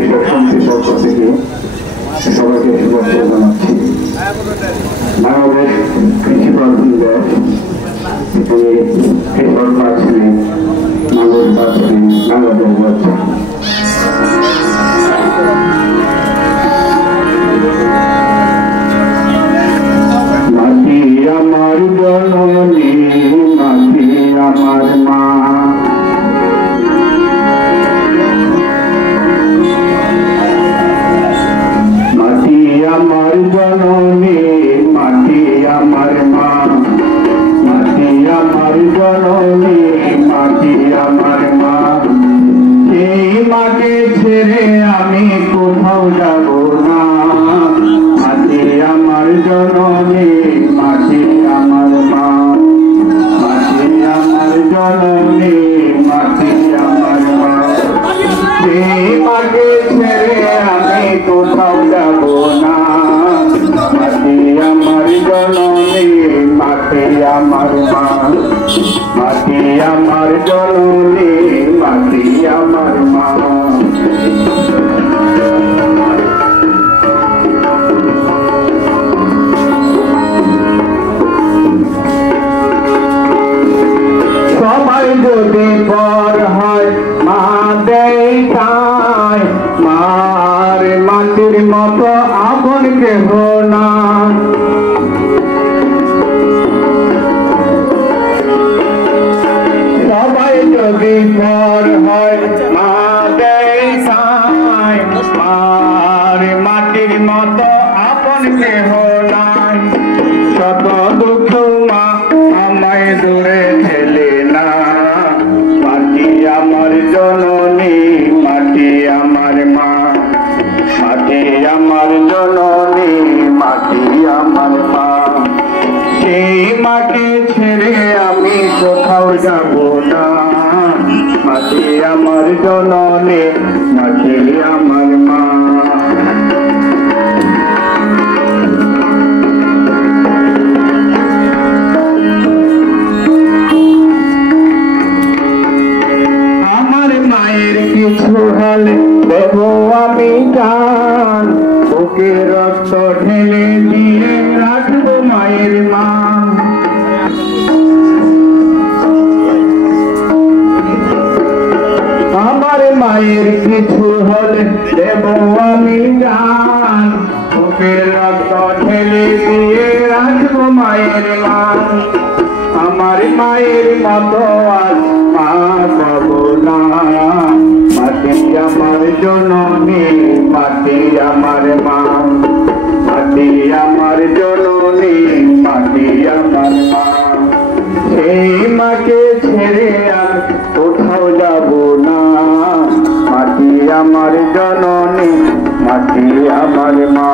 কৃষক সমিতির পক্ষ থেকে সবাইকে শুভেচ্ছা জানাচ্ছি। বাংলাদেশ কৃষি প্রধান দেশ, এখানে কৃষক পাচ্ছে মানুষ পাচ্ছে বাংলাদেশ পাচ্ছে। মাটি আমার জননী, মাটি আমার মা, মাটি আমার জননী, মাটি আমার মা, মাটি আমার জননী, মাটি আমার মা। এই মাকে ছেড়ে আমি কোথাও যাব না। মাটি আমার জননী, মাটি আমার মা, মাটি আমার জননী, মাটি আমার মা। এই মাকে ছেড়ে আমি কোথাও যাব না। মাটি আমার জননী, মাটি আমার মা, মাটি আমার জননী, মাটি আমার মা। সবাই যদি পর হয় মা দেয় তাই, মার মাটির মতো আপন কেহ না। সবাই যদি পর হয় মা দেয় তাই, মার মাটির মতো আপন কেহ নাই। শত দুঃখ মা আমায় দূরে ঠেলে না। মাটি আমার জননী, মাটি আমার মা, মাটি আমার জননী, মাটি আমার মা। সেই মাটি ছেড়ে আমি কোথাও যাব না। মাটি আমার জননী, মাটি আমার মা। আমার মায়ের কিছু হলে দেব আমি জান, বুকে রক্ত ঢেলে দিয়ে রাখবো মায়ের মান। আমার মায়ের কিছু হলে দেব আমি জান, বুকে রক্ত ঢেলে দিয়ে রাখবো মায়ের মান। আমার মায়ের মতো আর মা পাবো না। মাটি আমার জননী, মাটি আমার মা, মাটি আমার জননী, মাটি আমার মা। সেই মাকে ছেড়ে আর কোথাও যাব না। মাটি আমার জননী, মাটি আমার মা।